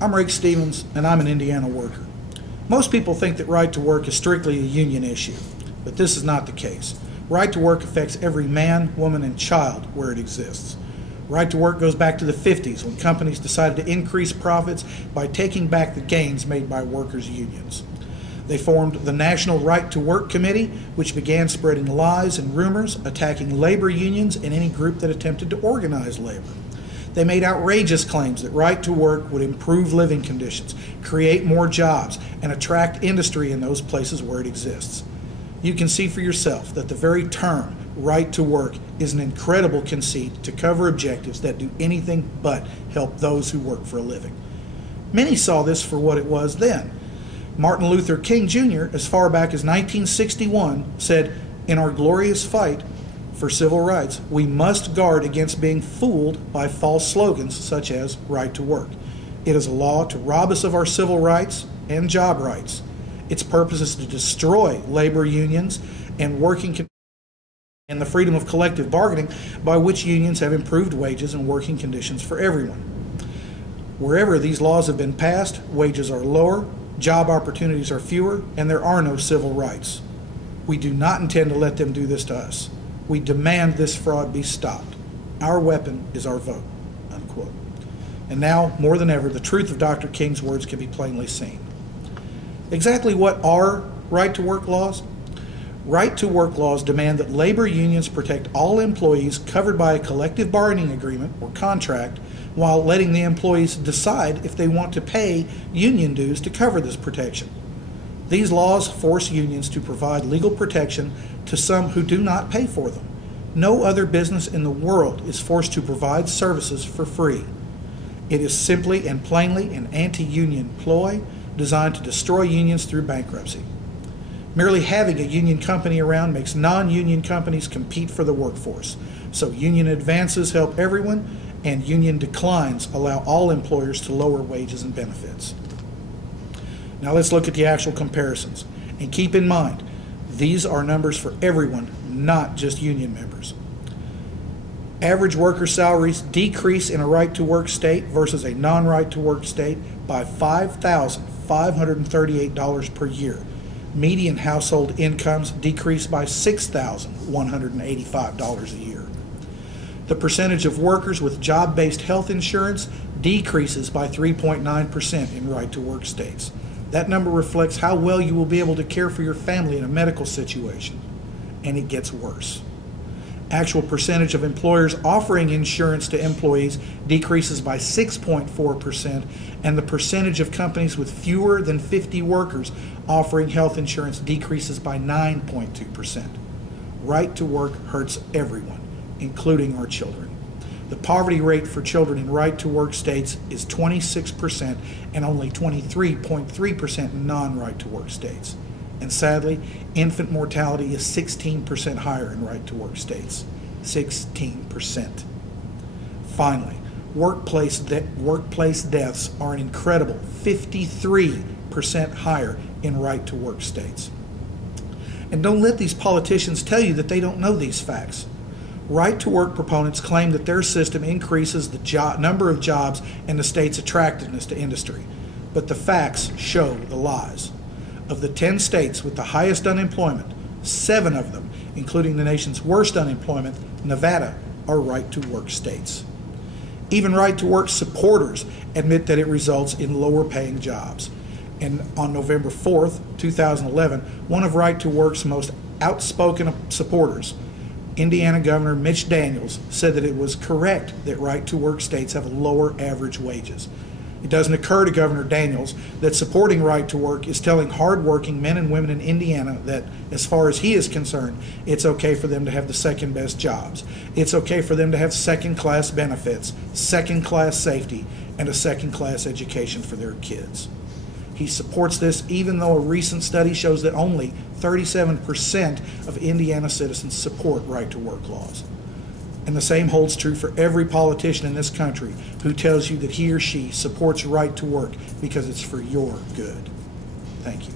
I'm Rick Stevens, and I'm an Indiana worker. Most people think that right to work is strictly a union issue, but this is not the case. Right to work affects every man, woman, and child where it exists. Right to work goes back to the 50s when companies decided to increase profits by taking back the gains made by workers' unions. They formed the National Right to Work Committee, which began spreading lies and rumors, attacking labor unions and any group that attempted to organize labor. They made outrageous claims that right to work would improve living conditions, create more jobs, and attract industry in those places where it exists. You can see for yourself that the very term right to work is an incredible conceit to cover objectives that do anything but help those who work for a living. Many saw this for what it was then. Martin Luther King Jr., as far back as 1961, said, "In our glorious fight for civil rights, we must guard against being fooled by false slogans such as right to work. It is a law to rob us of our civil rights and job rights. Its purpose is to destroy labor unions and and the freedom of collective bargaining by which unions have improved wages and working conditions for everyone. Wherever these laws have been passed, wages are lower, job opportunities are fewer, and there are no civil rights. We do not intend to let them do this to us. We demand this fraud be stopped. Our weapon is our vote," unquote. And now, more than ever, the truth of Dr. King's words can be plainly seen. Exactly what are right-to-work laws? Right-to-work laws demand that labor unions protect all employees covered by a collective bargaining agreement or contract while letting the employees decide if they want to pay union dues to cover this protection. These laws force unions to provide legal protection to some who do not pay for them. No other business in the world is forced to provide services for free. It is simply and plainly an anti-union ploy designed to destroy unions through bankruptcy. Merely having a union company around makes non-union companies compete for the workforce. So union advances help everyone, and union declines allow all employers to lower wages and benefits. Now let's look at the actual comparisons. And keep in mind, these are numbers for everyone, not just union members. Average worker salaries decrease in a right-to-work state versus a non-right-to-work state by $5,538 per year. Median household incomes decrease by $6,185 a year. The percentage of workers with job-based health insurance decreases by 3.9% in right-to-work states. That number reflects how well you will be able to care for your family in a medical situation, and it gets worse. Actual percentage of employers offering insurance to employees decreases by 6.4%, and the percentage of companies with fewer than 50 workers offering health insurance decreases by 9.2%. Right to work hurts everyone, including our children. The poverty rate for children in right-to-work states is 26% and only 23.3% in non-right-to-work states. And sadly, infant mortality is 16% higher in right-to-work states. 16%. Finally, workplace deaths are an incredible 53% higher in right-to-work states. And don't let these politicians tell you that they don't know these facts. Right-to-work proponents claim that their system increases the number of jobs and the state's attractiveness to industry. But the facts show the lies. Of the 10 states with the highest unemployment, 7 of them, including the nation's worst unemployment, Nevada, are right-to-work states. Even right-to-work supporters admit that it results in lower-paying jobs. And on November 4th, 2011, one of right-to-work's most outspoken supporters, Indiana Governor Mitch Daniels, said that it was correct that right-to-work states have lower average wages. It doesn't occur to Governor Daniels that supporting right to work is telling hardworking men and women in Indiana that, as far as he is concerned, it's okay for them to have the second best jobs. It's okay for them to have second-class benefits, second-class safety, and a second-class education for their kids. He supports this even though a recent study shows that only 37% of Indiana citizens support right-to-work laws. And the same holds true for every politician in this country who tells you that he or she supports right to work because it's for your good. Thank you.